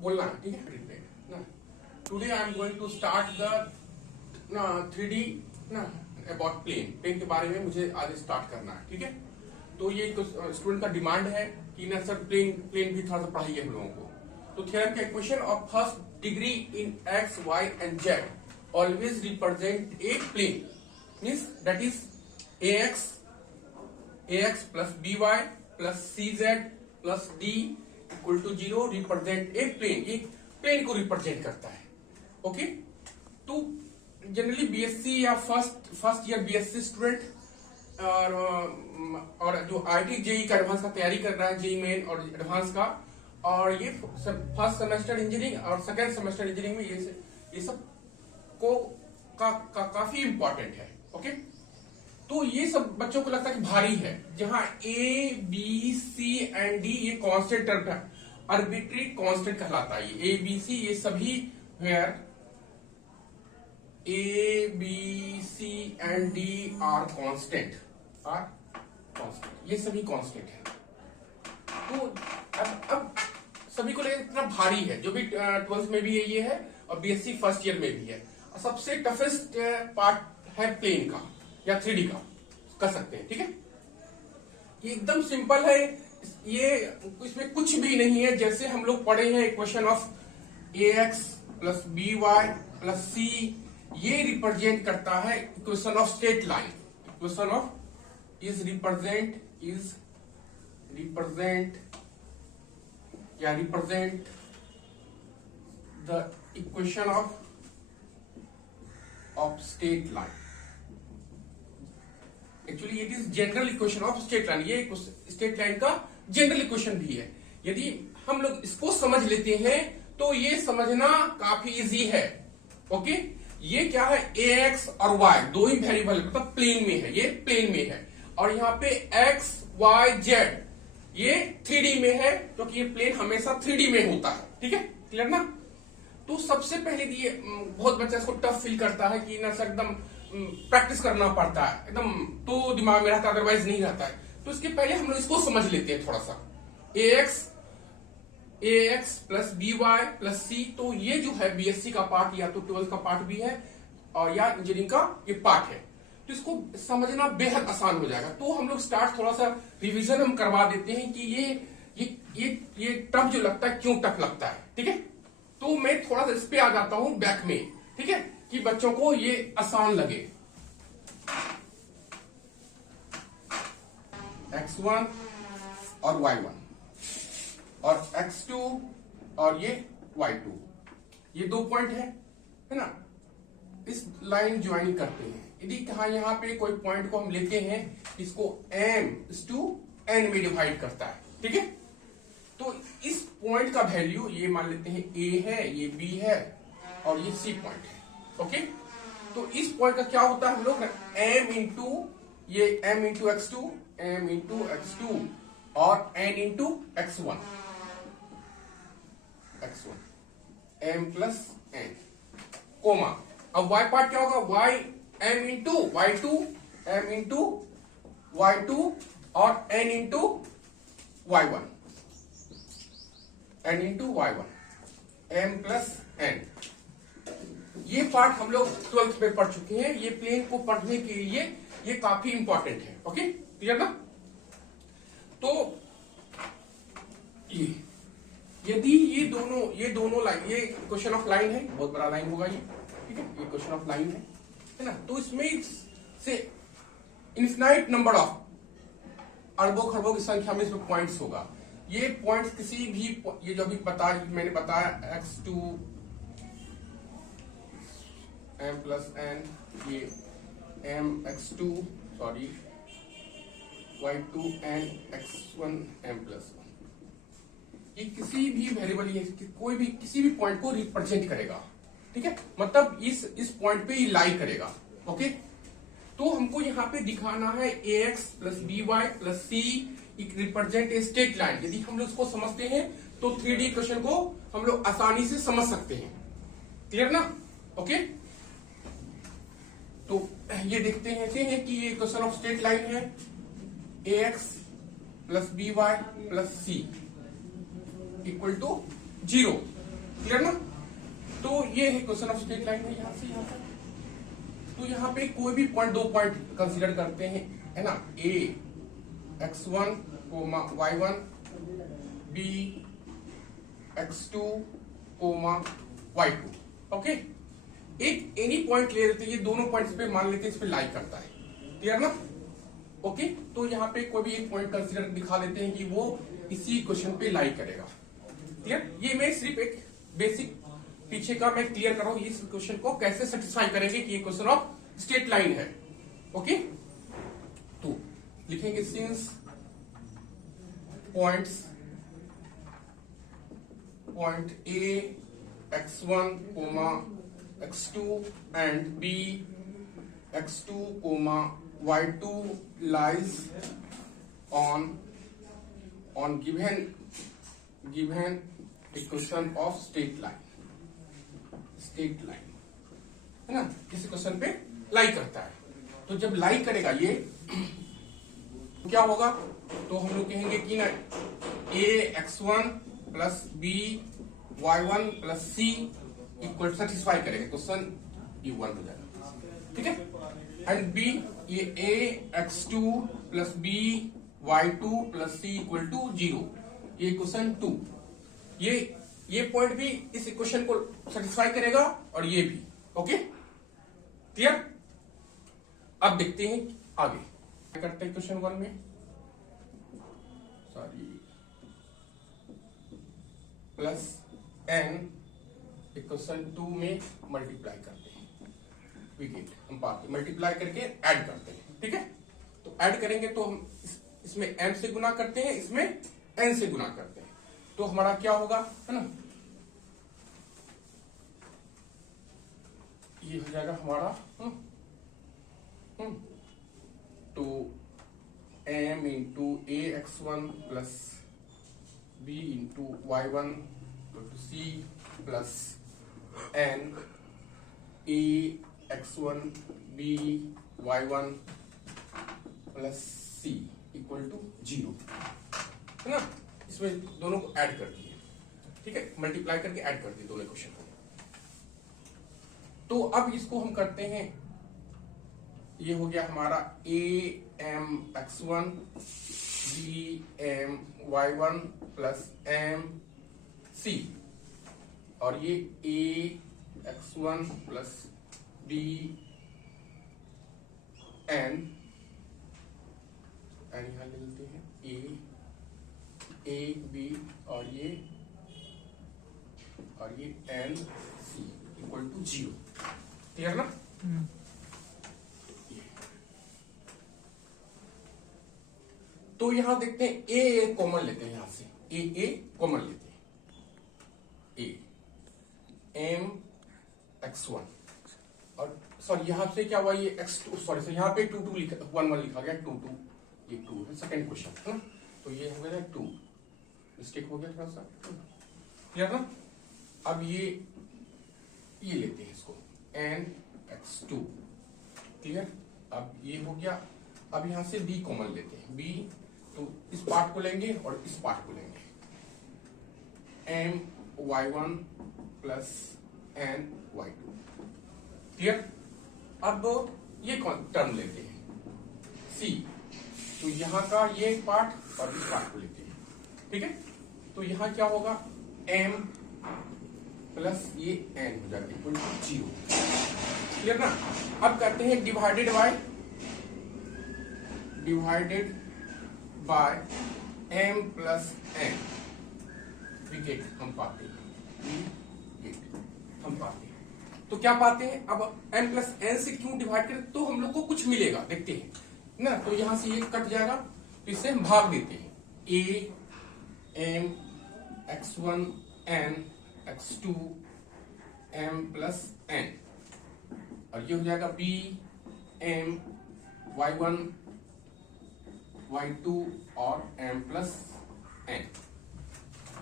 बोलना है, ठीक है ना। Today I am going to start the 3D ना अबाउट प्लेन के बारे में मुझे आज स्टार्ट करना है, ठीक है। तो ये स्टूडेंट का डिमांड है कि ना सर प्लेन भी थोड़ा सा पढ़ाइए हम लोगों को। तो थ्योरम का equation of first degree in x y and z always represent a plane, means that is ax plus by plus cz plus d equal to 0 represent a plane. ये प्लेन को रिप्रेजेंट करता है, okay. तो generally BSc या first year BSc student और जो IT JEE का advance का तैयारी कर रहा है, जेई मेन और एडवांस का, और ये फर्स्ट सेमेस्टर इंजीनियरिंग और सेकेंड सेमेस्टर इंजीनियरिंग में ये सब को काफी इंपॉर्टेंट है, ओके। तो ये सब बच्चों को लगता है कि भारी है, जहां a b c and d ये कांस्टेंट टर्म है, आर्बिट्री कांस्टेंट कहलाता है। ये ए बी सी ये सभी where a b c and d are constant, ये सभी कांस्टेंट है। तो अब सभी को लेकर इतना भारी है, जो भी 12th में भी है ये है और बीएससी फर्स्ट ईयर में भी है। सबसे टफेस्ट पार्ट है प्लेन का या 3D का, कर सकते हैं, ठीक है। ये एकदम सिंपल है, ये इसमें कुछ भी नहीं है। जैसे हम लोग पढ़े हैं equation of ax plus by plus c, ये रिप्रेजेंट करता है equation of straight line. Equation of represent the equation of straight line. Actually it is general equation of straight line. ये स्ट्रेट लाइन का जनरल इक्वेशन भी है। यदि हम लोग इसको समझ लेते हैं तो ये समझना काफी इजी है, ओके। ये क्या है, ax और y दो ही वेरिएबल मतलब प्लेन में है, ये प्लेन में है। और यहाँ पे x y z ये 3D में है, क्योंकि ये प्लेन हमेशा 3D में होता है, ठीक है, क्लियर ना। तो सबसे पहले ये बहुत बच्चा इसको टफ फील करता है कि ना सर एकदम प्रैक्टिस करना पड़ता है, एकदम तो दिमाग में रहता है, अदरवाइज नहीं रहता है। तो इसके पहले हम लोग इसको समझ लेते हैं थोड़ा सा। ax plus by plus c, तो ये जो है बीएससी का पार्ट या तो 12th का पार्ट भी है और या इंजीनियरिंग का ये पार्ट है। तो इसको समझना बेहद आसान हो जाएगा। तो हम लोग स्टार्ट थोड़ा सा रिवीजन हम करवा देते हैं कि ये टफ जो लगता है क्यों टफ लगता है, ठीक है। तो मैं थोड़ा सा इस पे आ जाता हूं बैक में, ठीक है, कि बच्चों को ये आसान लगे। x1 और y1 और x2 और ये y2, ये दो पॉइंट है ना। इस लाइन ज्वाइन करते हैं। यदि कहा यहाँ पे कोई पॉइंट को हम लेते हैं, इसको m/n में डिवाइड करता है, ठीक है। तो इस पॉइंट का वैल्यू ये मान लेते हैं a है, ये b है और ये c पॉइंट है, ओके। तो इस पॉइंट का क्या होता है, हम लोग m इंटू x2 और n into x1 m plus n comma. अब y पार्ट क्या होगा, y m इंटू y2 और n into y1 m plus n। ये पार्ट हम लोग 12th में पढ़ चुके हैं। ये प्लेन को पढ़ने के लिए ये काफी इंपॉर्टेंट है, ओके, क्लियर ना। तो ये यदि ये दोनों लाइन, ये क्वेश्चन ऑफ लाइन है, बहुत बड़ा लाइन होगा ये, ठीक है, ये क्वेश्चन ऑफ लाइन है ना। तो इसमें से इन्फिनाइट नंबर ऑफ अरबों खरबों की संख्या में इसमें पॉइंट्स होगा। ये पॉइंट्स किसी भी, ये जो अभी मैंने बताया x2 m प्लस n, ये m x2 sorry y2 n x1 m plus 1, ये किसी भी वेरिएबल, ये कोई भी किसी भी पॉइंट को रिप्रेजेंट करेगा, ठीक है, मतलब इस पॉइंट पे ही लाई करेगा, ओके। तो हमको यहाँ पे दिखाना है ax plus by plus c represent a straight line. यदि हम लोग इसको समझते हैं तो 3D क्वेश्चन को हम लोग आसानी से समझ सकते हैं, क्लियर ना, ओके। तो ये देखते हैं कि ये क्वेश्चन ऑफ स्ट्रेट लाइन है, ax plus by plus c equal to 0। Clear ना? तो ये है क्वेश्चन ऑफ स्ट्रेट लाइन है यहां से यहां तक। तो यहाँ पे कोई भी पॉइंट, दो पॉइंट कंसीडर करते हैं, है ना, a x1 comma y1, b x2 comma y2, okay. एक एनी पॉइंट ले लेते हैं, ये दोनों पॉइंट्स पे मान लेते हैं इस पे लाई करता है, क्लियर ना? ओके, तो यहाँ पे कोई भी एक पॉइंट कंसीडर दिखा देते हैं कि वो इसी क्वेश्चन पे लाई करेगा, क्लियर? ये मैं सिर्फ एक बेसिक पीछे का मैं क्लियर कर रहा हूं, इस क्वेश्चन को कैसे सेटिस्फाई करेंगे कि ये क्वेश्चन ऑफ स्ट्रेट लाइन है, ओके। तो लिखेंगे since point a x1 comma x2 and b x2 comma y2 lies on given equation of straight line है ना, किसी क्वेश्चन पे लाई करता है। तो जब लाई करेगा ये क्या होगा, तो हम लोग कहेंगे कि ना a x1 plus b y1 plus c equal satisfy करेगा, क्वेश्चन ये 1 हो जाएगा, ठीक है। एंड b ये a x2 plus b y2 plus c equal to 0, ये क्वेश्चन 2। ये पॉइंट भी इस इक्वेशन को सेटिस्फाई करेगा और ये भी, ओके, क्लियर? अब देखते हैं आगे क्या करते हैं क्वेश्चन 1 में, सॉरी, प्लस n इक्वेशन 2 में मल्टीप्लाई करते हैं, विकेट हम पाते मल्टीप्लाई करके ऐड करते हैं, ठीक है। तो ऐड करेंगे तो हम इसमें m से गुना करते हैं, इसमें n से गुना करते हैं, तो हमारा क्या होगा, है ना, ये हो जाएगा हमारा तो m into a x1 plus b into y1 to c plus n a x1 b y1 plus c equal to 0, है ना। इसमें दोनों को ऐड कर दिए, ठीक है, मल्टीप्लाई करके ऐड कर दिए दोनों क्वेश्चन को। तो अब इसको हम करते हैं, ये हो गया हमारा a m x1 b m y1 plus m c, और ये a x1 plus b n यहां ले लेते हैं a b और ये n c equal to 0, clear ना? तो यहां देखते हैं ए कॉमन लेते हैं, यहां से ए कॉमन लेते हैं, ए m x1 और सॉरी यहां से क्या हुआ, ये x2 सॉरी यहां पे 2 लिखा 1 लिखा गया, 2 ये 2 है, सेकंड क्वेश्चन है ना, तो ये हो गया 2, मिस्टेक हो गया थोड़ा सा, क्लियर ना? अब ये लेते हैं इसको n x2, क्लियर? अब ये हो गया, अब यहां से b कॉमन लेते हैं, b तो इस पार्ट को लेंगे और इस पार्ट को लेंगे, m y1 plus n y2, clear? अब ये टर्म लेते हैं c, तो यहां का ये पार्ट और इस पार्ट को लेते हैं, ठीक है। तो यहां क्या होगा, m प्लस ये n हो जाएगा इक्वल टू 0, क्लियर ना? अब करते हैं divided by m plus n, wicket हम पाते हैं, तो क्या पाते हैं, अब m प्लस n से क्यों डिवाइड करें, तो हम लोग को कुछ मिलेगा, देखते हैं ना। तो यहां से ये कट जाएगा, तो इससे हम भाग देते हैं, a m x1 n x2 m plus n, और ये हो जाएगा b m y1 y2 और m प्लस n,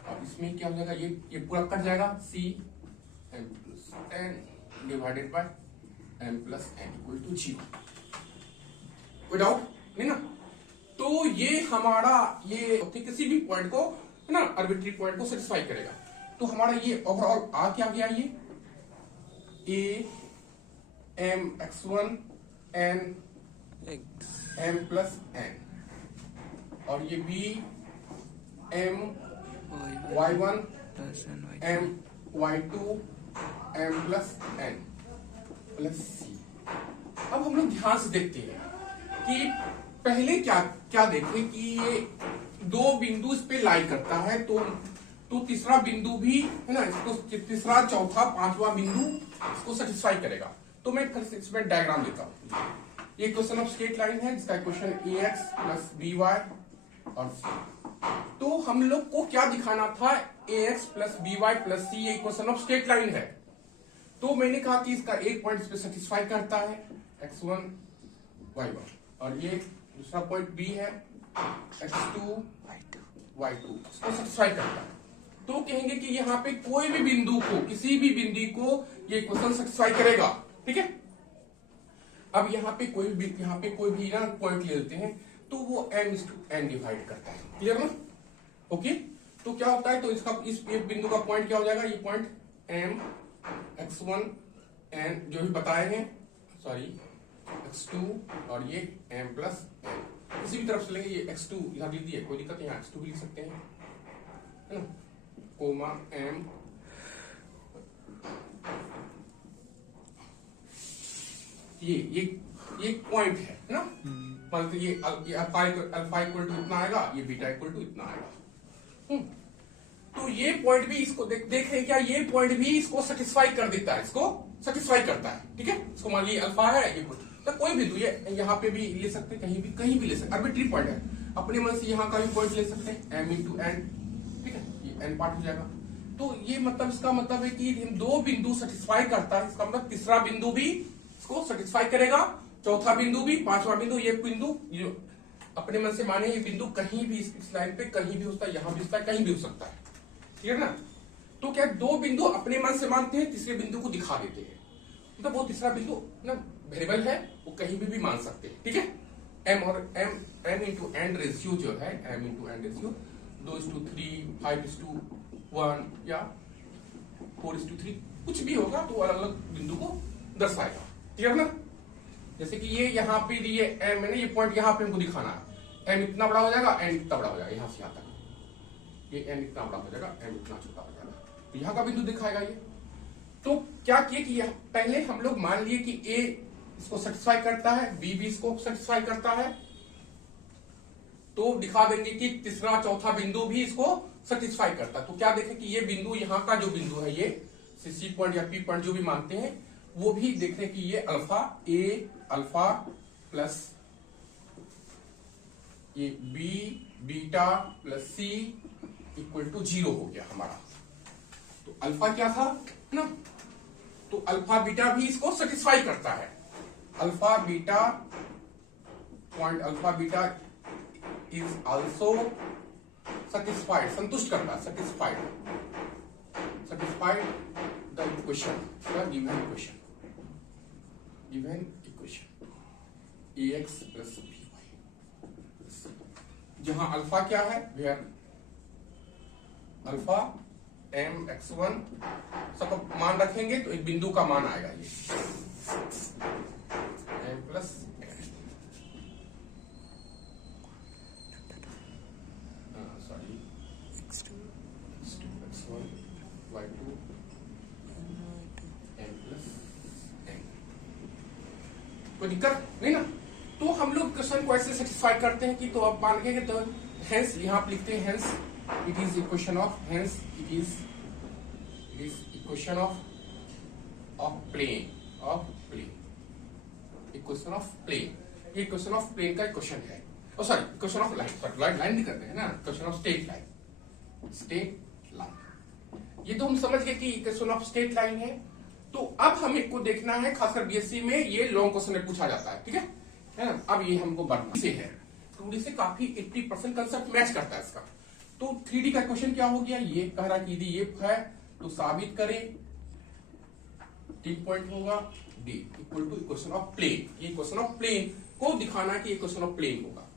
और इसमें क्या हो जाएगा, ये पूरा कट जाएगा, c m plus n divided by m plus n equal to 0, कोई डाउट नहीं ना? तो ये हमारा ये किसी भी पॉइंट को, है ना, आर्बिट्री पॉइंट को सेटिस्फाई करेगा। तो तो हमारा ये ओवरऑल आ क्या गया, ये A M x1 N M plus N, और ये B M y1 M y2 M plus N plus C. अब हम लोग ध्यान से देखते हैं कि पहले क्या क्या देखें कि ये दो बिंदु इस पे लाई करता है, तो तीसरा बिंदु भी है ना, इसको तीसरा चौथा पांचवा बिंदु इसको सेटिस्फाई करेगा। तो मैं फिर से इसमें डायग्राम देता हूं। ये क्वेश्चन ऑफ स्ट्रेट लाइन है जिसका क्वेश्चन ax प्लस by और c। तो हम लोग को क्या दिखाना था, ax plus by plus c ये क्वेश्चन ऑफ स्ट्रेट लाइन है। तो मैंने कहा कि इसका एक पॉइंट इस पे सेटिस्फाई करता है x1 y1, और ये दूसरा पॉइंट b है x2 y2 इसको सेटिस्फाई करता है। तो कहेंगे कि यहाँ पे कोई भी बिंदु को, किसी भी बिंदु को ये क्वेश्चन सेटिस्फाई करेगा। ठीक है, अब यहाँ पे कोई भी ना पॉइंट ले लेते हैं, तो वो m/n डिवाइड करता है। क्लियर ना? ओके, तो क्या होता है, तो इसका इस बिंदु का पॉइंट क्या हो जाएगा, ये पॉइंट m x1 n जो भी बताए हैं, सॉरी x2 और ये m प्लस n, किसी भी तरफ से लेंगे। ये x2 यहां लिख दिए, कोई दिक्कत नहीं, यहाँ x2 भी लिख सकते हैं, है ना, कोमा m ये पॉइंट है ना, मतलब ये अल्फा इक्वल टू इतना आएगा, ये बीटा इक्वल टू इतना आएगा। तो ये पॉइंट भी इसको देख रहे हैं क्या, ये पॉइंट भी इसको सेटिस्फाई कर देता है, इसको सेटिस्फाई करता है। ठीक है, इसको मान लीजिए अल्फा है, ये तो कोई भी ये यहाँ पे भी ले सकते हैं, कहीं भी ले सकते हैं, आर्बिट्री पॉइंट है, अपने मन से यहाँ का भी पॉइंट ले सकते हैं, m/n। ठीक है, ये n पार्ट हो जाएगा। तो ये मतलब इसका मतलब है कि इन दो बिंदु सेटिस्फाई करता है, इसका मतलब तीसरा बिंदु भी इसको सेटिस्फाई करेगा, चौथा बिंदु भी, पांचवा बिंदु, ये बिंदु जो अपने मन से माने, ये बिंदु कहीं भी इस लाइन पे कहीं भी हो सकता है, यहां भी हो सकता है, कहीं भी हो सकता है। ठीक है ना? तो क्या दो बिंदु अपने मन से मानते हैं, तीसरे बिंदु को दिखा देते हैं, मतलब वो तीसरा बिंदु ना वेरिएबल है, वो कहीं भी मान सकते हैं। ठीक है, m और m/n रेशियो जो है, m/n रेशियो 2:3, 5:1 या 4:3 कुछ भी होगा, तो अलग अलग बिंदु को दर्शाएगा। ठीक है ना? जैसे कि ये यहाँ पे ये m है ना, ये पॉइंट यहाँ पे हमको दिखाना है, m इतना बड़ा हो जाएगा, n इतना बड़ा हो जाएगा, यहाँ से यहाँ तक ये n इतना बड़ा हो जाएगा, m इतना छोटा हो जाएगा, तो यहाँ का बिंदु दिखाएगा ये। तो क्या किए कि पहले हम लोग मान लिए कि a इसको सेटिस्फाई करता है, b भी इसको सेटिस्फाई करता है, तो दिखा देंगे कि तीसरा चौथा बिंदु भी इसको सेटिस्फाई करता है। तो क्या देखें कि ये बिंदु, यहाँ का जो बिंदु है, ये सी पॉइंट या पी पॉइंट जो भी मानते हैं, वो भी देख रहे हैं कि ये अल्फा अल्फा प्लस ये b beta plus c equal to 0 हो गया हमारा। तो अल्फा क्या था ना, तो अल्फा बीटा भी इसको सेटिस्फाई करता है, alpha beta point alpha beta is also satisfied, संतुष्ट करता है, satisfied the equation, given equation ax plus by, जहां अल्फा क्या है, वेयर अल्फा m x1 सबका मान रखेंगे तो एक बिंदु का मान आएगा, ये m plus sorry x2 x1 y2 m plus n, कोई दिक्कत नहीं ना? तो हम लोग क्वेश्चन को ऐसे सेटिस्फाई करते हैं कि, तो अब मान के तो हेंस यहाँ आप लिखते हैं, hence it is equation of, hence it is equation of plane, equation of plane, ये इक्वेशन ऑफ प्लेन का इक्वेशन है, sorry equation of line, line भी करते हैं ना, इक्वेशन ऑफ स्ट्रेट लाइन, ये तो हम समझ गए कि इक्वेशन ऑफ स्ट्रेट लाइन है। तो अब हमें को देखना है, खासकर बीएससी में ये लॉन्ग क्वेश्चन में पूछा जाता है। ठीक है ना? अब ये हमको बढ़ना से है, थोड़ी से काफी 80% कंसेप्ट मैच करता है इसका। तो 3D का क्वेश्चन क्या हो गया, ये कह रहा कि यदि ये है तो साबित करें, टी पॉइंट होगा d equal to equation of plane, ये इक्वेशन ऑफ प्लेन को दिखाना कि इक्वेशन ऑफ प्लेन होगा।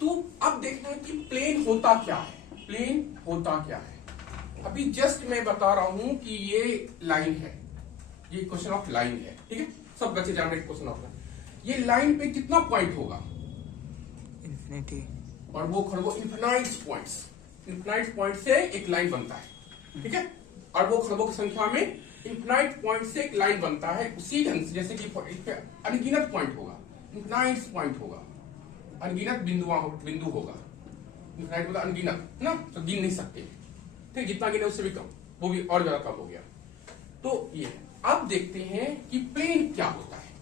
तो अब देखना है कि प्लेन होता क्या है, प्लेन होता क्या है। अभी जस्ट मैं बता रहा हूं कि ये लाइन है, ये क्वेश्चन ऑफ लाइन है, ठीक है। सब बच्चे जान रहे क्वेश्चन ऑफ लाइन। ये लाइन पे कितना पॉइंट होगा? इन्फिनिटी। और वो खरबों इन्फिनाइट पॉइंट्स, इन्फिनाइट पॉइंट से एक लाइन बनता है, ठीक है। और वो खरबों की संख्या में इन्फिनाइट पॉइंट से एक लाइन बनता है। उसी ढंग से जैसे कि इस पे अनगिनत पॉइंट होगा, इन्फिनाइट पॉइंट होगा, अनगिनत बिंदु होगा। इन्फिनाइट मतलब अनगिनत ना, तो गिन नहीं सकते, ठीक। जितना गिने उससे भी कम, वो भी और ज्यादा कम हो गया। तो ये अब देखते हैं कि प्लेन क्या होता है।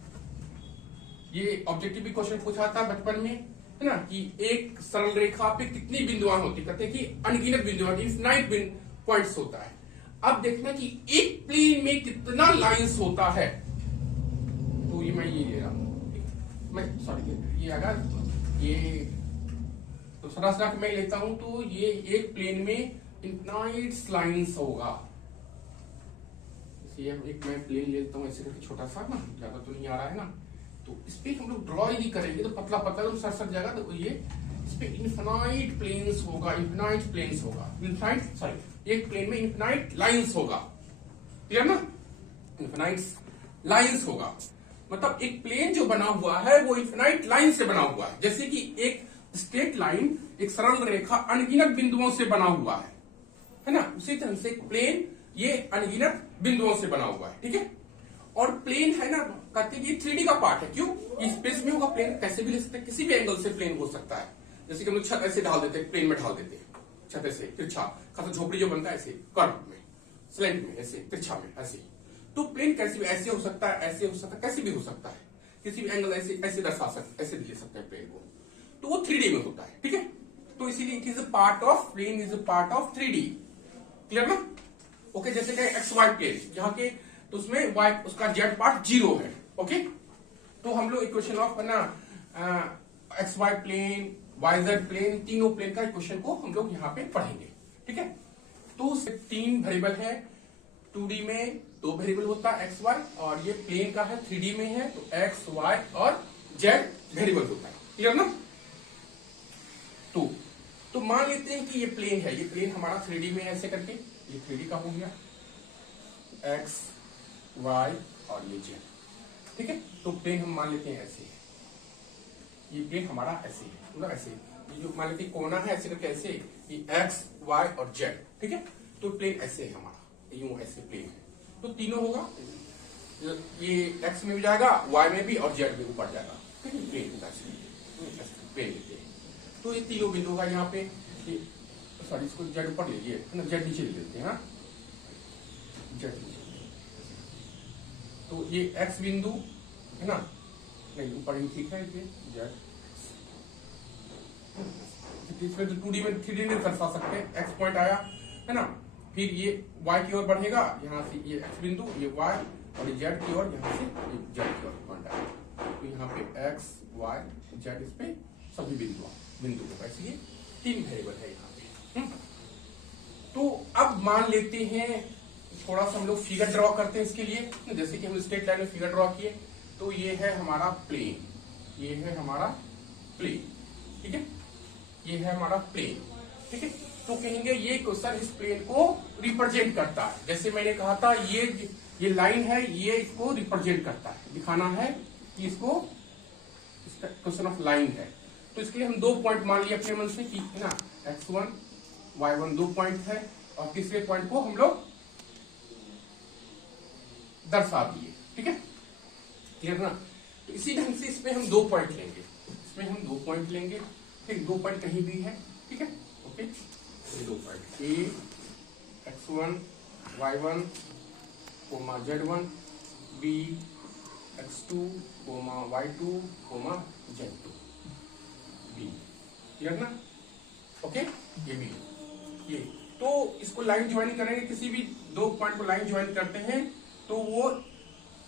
ये ऑब्जेक्टिव भी क्वेश्चन पूछा था बचपन में, है ना, कि एक सरल रेखा पे कितनी बिंदुआं होती, कहते हैं कि अनगिनत बिंदुआं, इन्फिनाइट पॉइंट्स होता है। अब देखना कि एक प्लेन में कितना लाइंस होता है। तो ये मैं ये ले रहा हूं, मैं सॉरी ये अगर ये तो सरासर मैं लेता हूं, तो ये एक प्लेन में इन्फिनाइट लाइंस होगा। एक मैं प्लेन लेता हूं ऐसे करके, छोटा सा ना, ज्यादा तो नहीं आ रहा है ना। तो इस पे हम लोग ड्रॉ यदि करेंगे तो पतला पतला तो सर जाएगा। तो ये इस पे इन्फिनाइट प्लेन्स होगा, इन्फिनाइट प्लेन्स होगा, इन्फिनाइट सॉरी एक प्लेन में इन्फिनाइट लाइंस होगा, क्लियर ना, इन्फिनाइट लाइंस होगा। मतलब एक प्लेन जो बना हुआ है वो इन्फिनाइट लाइन से बना हुआ है। जैसे कि एक स्ट्रेट लाइन, एक सरल रेखा अनगिनत बिंदुओं से बना हुआ है ना, उसी तरह से एक प्लेन ये अनगिनत बिंदुओं से बना हुआ है, ठीक है। और प्लेन है ना, कहते हैं कि 3D का पार्ट है। क्यों? स्पेस में होगा, प्लेन कैसे भी ले सकते हैं, किसी भी एंगल से प्लेन हो सकता है। जैसे कि हम लोग छत ऐसे ढाल देते हैं, प्लेन में ढाल देते हैं, छत ऐसे तिरछा, खासा झोपड़ी जो बनता है ऐसे कर्व में, स्लैंट में, ऐसे तिरछा में, ऐसे। तो प्लेन कैसे भी ऐसे हो सकता है, ऐसे हो सकता है, कैसे भी हो सकता है, किसी भी एंगल ऐसे ऐसे दर्शा सकते, ऐसे भी ले सकते हैं प्लेन को। तो वो 3D में होता है, ठीक है। तो इसीलिए it is a part of plane, is a part of 3D, clear ना। ओके, जैसे कि एक्स वाई प्लेन, जहां के तो उसमें वाई उसका जेड पार्ट 0 है, ओके। तो हम लोग इक्वेशन ऑफ है ना x y plane, y z plane, तीनों प्लेन का इक्वेशन को हम लोग यहाँ पे पढ़ेंगे, ठीक है। तो 3 वेरिएबल है, 2D में 2 वेरिएबल होता है एक्स वाई, और ये प्लेन का है 3D में है, तो एक्स वाई और जेड वेरिएबल होता है, क्लियर ना। तो मान लेते हैं कि ये प्लेन है, ये प्लेन हमारा 3D में ऐसे करके, ये 3D का हो गया, एक्स वाई और ये जेड, ठीक है। तो प्लेन हम मान लेते हैं ऐसे है, ये प्लेन हमारा ऐसे है, मतलब ऐसे, ये जो मान लेते हैं कोना है ऐसे करके, ऐसे ये एक्स वाई और जेड, ठीक है। तो प्लेन ऐसे है हमारा, यूं ऐसे प्लेन है। तो तीनों होगा, ये एक्स में भी जाएगा, वाई में भी और जेड में ऊपर जाएगा, ठीक है। प्लेन होगा प्लेन लेते हैं। तो ये तीनों बिंदु का यहाँ पे, सॉरी इसको जेड ऊपर ले लीजिए, है ना, जेड नीचे ले लेते हैं, जेड नीचे। तो ये एक्स बिंदु है ना, नहीं ऊपर ही ठीक है, ये जेड। इसमें तो 2D में 3D में दर्शा सकते हैं, एक्स पॉइंट आया है ना, फिर ये वाई की ओर बढ़ेगा, यहाँ से ये एक्स बिंदु, ये वाई, और ये जेड की ओर, यहाँ से ये जेड की ओर पॉइंट आएगा। तो यहाँ पे एक्स वाई जेड, इस पे सभी बिंदु के पास ये 3 वेरिएबल है यहाँ पे। तो अब मान लेते हैं, थोड़ा सा हम लोग फिगर ड्रॉ करते हैं इसके लिए। जैसे कि हम स्ट्रेट लाइन में फिगर ड्रॉ किए, तो ये है हमारा प्लेन, ये है हमारा प्लेन, ठीक है, ये है हमारा प्लेन, ठीक है। तो कहेंगे ये क्वेश्चन इस प्लेन को रिप्रेजेंट करता है। जैसे मैंने कहा था, ये लाइन है, ये इसको रिप्रेजेंट करता है, दिखाना है कि इसको क्वेश्चन ऑफ लाइन है। तो इसके लिए हम 2 पॉइंट मान लिए अपने मन से कि ना x1 y1 2 पॉइंट है, और तीसरे पॉइंट को हम लोग दर्शा दिए, ठीक है, क्लियर ना। तो इसी ढंग से इसमें हम 2 पॉइंट लेंगे, इसमें हम 2 पॉइंट लेंगे, ठीक, 2 पॉइंट कहीं भी है, ठीक है, okay. 2 point a x1 y1 z1, b x2 y2 z2, b, clear ना, ओके। ये बी, ये तो इसको लाइन ज्वाइन करेंगे, किसी भी 2 पॉइंट को लाइन ज्वाइन करते हैं तो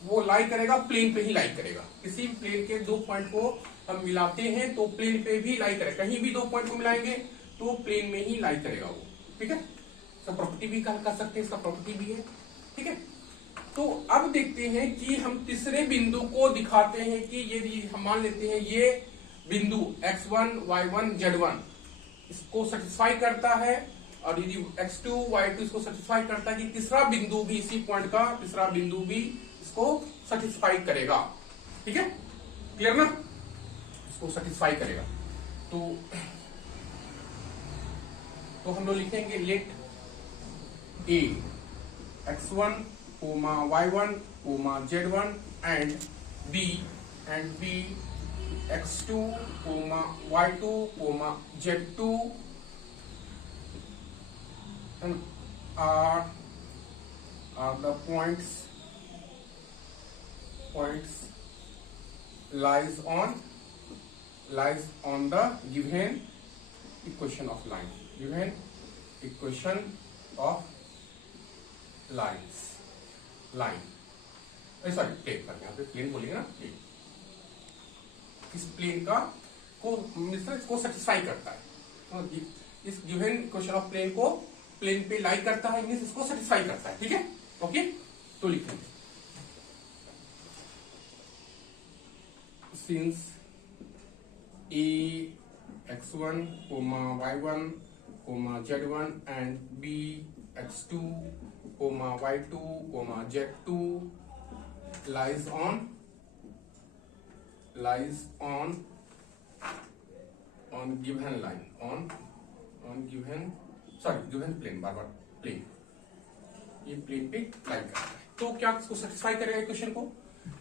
वो लाई करेगा, प्लेन पे ही लाई करेगा। किसी भी प्लेन के 2 पॉइंट को हम मिलाते हैं तो प्लेन पे भी लाई करेगा, कहीं भी 2 पॉइंट को मिलाएंगे तो प्लेन में ही लाई करेगा वो, ठीक है। सब प्रॉपर्टी भी कर सकते हैं, सब प्रॉपर्टी भी है, ठीक है। तो अब देखते हैं कि हम तीसरे बिंदु को दिखाते हैं कि ये हम मान लेते हैं ये बिंदु x1 y1 z1 इसको सेटिस्फाई करता है, और यदि x2 y2 इसको सेटिस्फाई करता है कि तीसरा बिंदु भी इसी पॉइंट का तीसरा बिंदु भी इसको सेटिस्फाई करेगा। ठीक है, क्लियर ना, इसको सेटिस्फाई करेगा। तो हम लोग लिखेंगे late a x1 y1 z1 and b x2 y2 z2 and are the points lies on the given equation of line, sorry plane पर, यहाँ पे प्लेन बोलेंगे ना, प्लेन इस प्लेन का को सेटिस्फाई करता है, इस गिवन इक्वेशन ऑफ प्लेन को प्लेन पे लाई करता है, मींस इसको सेटिस्फाई करता है। ठीक है, ओके, तो लिखेंगे since a x1 y1 z1 and b x2 y2 z2 lies on given line on given plane, बार प्लेन, ये प्लेन पे लाई करता है। तो क्या इसको सेटिस्फाई करेगा इक्वेशन को?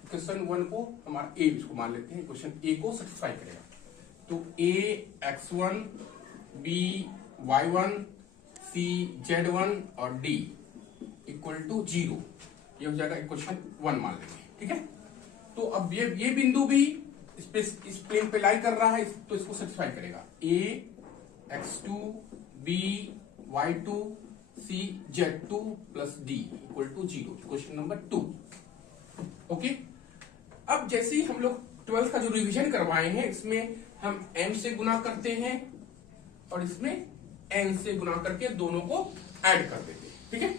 क्वेश्चन 1 को हमारा ए इसको मान लेते हैं, क्वेश्चन ए को सेटिस्फाई करेगा। तो a x1 b y1 c z1 और d इक्वल टू 0, ये हो जाएगा इक्वेशन 1 मान लेंगे। ठीक है, तो अब ये बिंदु भी इस प्लेन पे लाई कर रहा है, तो इसको सेटिस्फाई करेगा। a x2 b y2 c z2 plus d equal to 0, question number 2। Okay, अब जैसे ही हम लोग 12th का जो रिवीजन करवाए हैं, इसमें हम m से गुना करते हैं और इसमें n से गुना करके दोनों को ऐड कर देते हैं। ठीक है,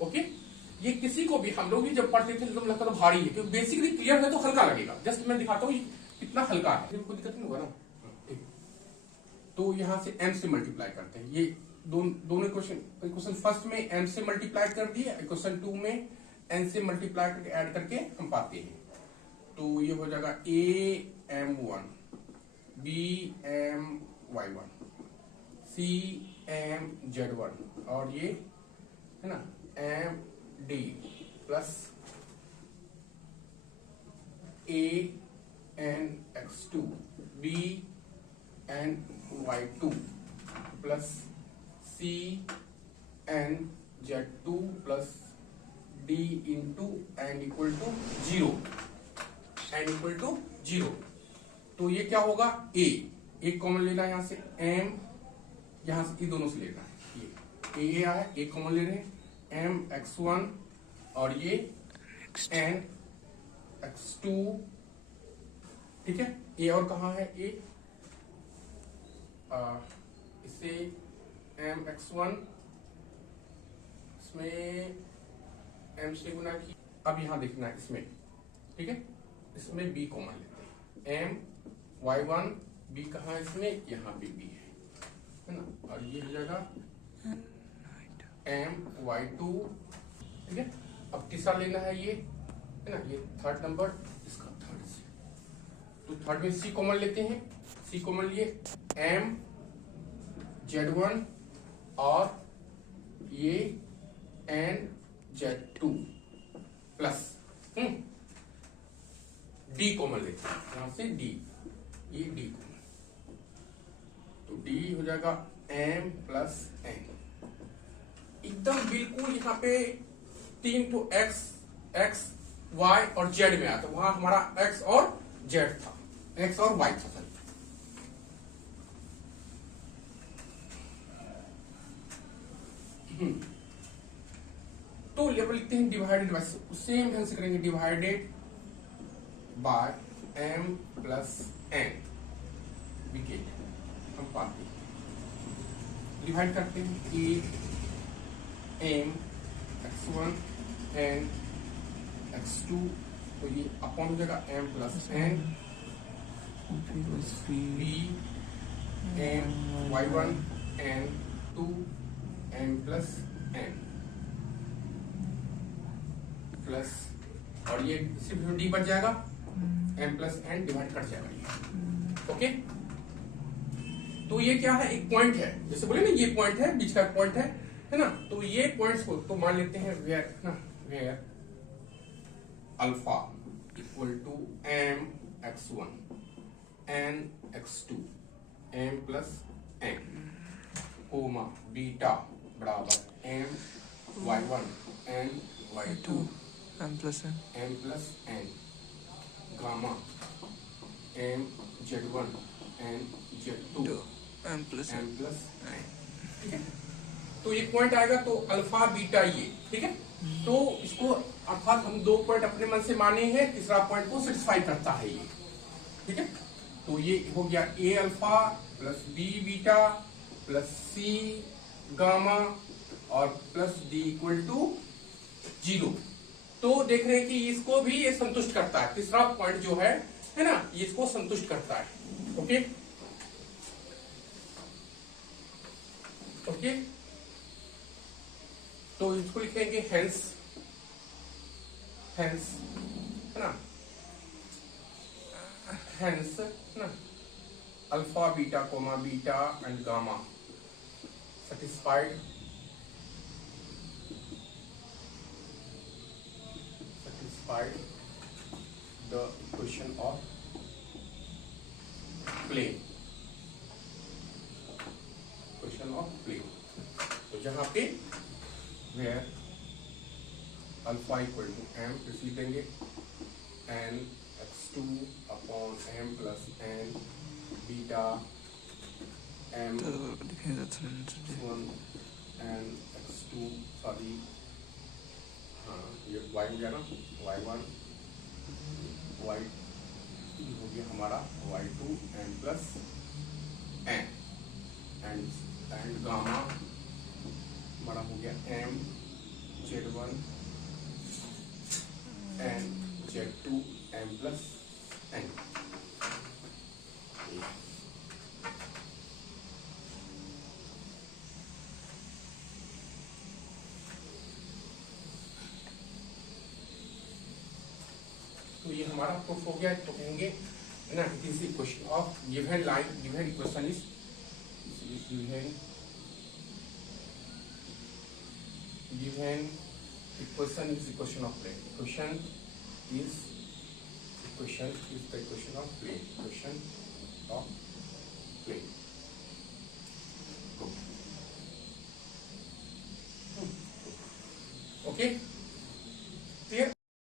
ओके, ये किसी को भी हम लोग भी जब पढ़ते थे तो लगता था भारी है, क्योंकि बेसिकली क्लियर है तो हल्का लगेगा। जस्ट मैं दिखाता हूँ कितना हल्का है, कोई दिक्कत नहीं होगा ना। तो यहां से m से मल्टीप्लाई करते हैं, ये दोनों क्वेश्चन फर्स्ट में m से मल्टीप्लाई कर दिए, क्वेश्चन 2 में n से मल्टीप्लाई करके ऐड करके हम पाते हैं। तो ये हो जाएगा a m1 b m y1 c m z1 और ये है ना m d plus a n x2 b n y2 plus c n z2 plus d into n equal to 0, n equal to 0। तो ये क्या होगा, a एक common लेना है, यहां से m, यहां से ये दोनों से लेना है, ये a आया, एक कॉमन ले रहे हैं, m x1 और ये n x2। ठीक है, a और कहाँ है, a इसे m x1 इसमें m से गुना की, अब यहां देखना है इसमें। ठीक है, इसमें b कॉमन लेते हैं, m y1 b कहाँ है इसमें, यहाँ भी b है ना, और ये हो जाएगा m y2। ठीक है, अब तीसरा लेना है ये है ना, ये थर्ड नंबर, इसका थर्ड से, तो थर्ड में c कॉमन लेते हैं, c कॉमन लिए m z1 और ये n z2 plus d common लेते हैं, यहां से d, ये d कॉमन, तो d हो जाएगा m प्लस n, एकदम बिल्कुल यहाँ पे 3 तो x y और z में आया, तो वहां हमारा x और z था, x और y था सर। तो लेवल लिखते हैं डिवाइडेड बाय, सेम ढंग से करेंगे, divided by m plus n, wicket हम पाते हैं, डिवाइड करते हैं a m x1 n x2, तो ये अपॉन हो जाएगा m plus n b m y1 n 2 m plus n plus, और ये सिर्फ डी बच जाएगा, m plus n divide cut जाएगा ये। ओके, तो ये क्या है, एक पॉइंट है, जैसे बोले ना ये पॉइंट है, बीच का पॉइंट है ना। तो ये पॉइंट्स को तो मान लेते हैं वेयर ना, where alpha equal to m x1 n x2 m plus n comma beta बराबर m y1 n y2 M plus N. m plus n gamma m z1 n z2 2 M plus m N. Plus n। ठीक है, तो ये point आएगा तो alpha beta ये, ठीक है। तो इसको अर्थात हम दो पॉइंट अपने मन से माने हैं, तीसरा पॉइंट को सेटिस्फाई करता है ये, ठीक है। तो ये हो गया a alpha plus b beta plus c gamma और प्लस d इक्वल टू 0। तो देख रहे हैं कि इसको भी ये संतुष्ट करता है, तीसरा पॉइंट जो है ना, ये इसको संतुष्ट करता है। ओके ओके, तो इसको लिखेंगे हेंस, हेंस है ना, हेंस ना alpha beta comma beta and gamma satisfied the equation of plane, equation of plane। तो जहां पे where alpha equal to m फिर लिख देंगे n x2 upon m plus n beta m तो लिखेंगे तो 1 n x2 सॉरी, हाँ ये y हो गया ना, y1 y हो गया हमारा y2 n plus n and gamma हमारा हो गया m z1 n z2 m plus n। तो ये हमारा प्रूफ हो गया। तो कहेंगे ना it is equation of given line, given equation is given equation is equation of plane, equation is the equation of plane, equation of plane. Okay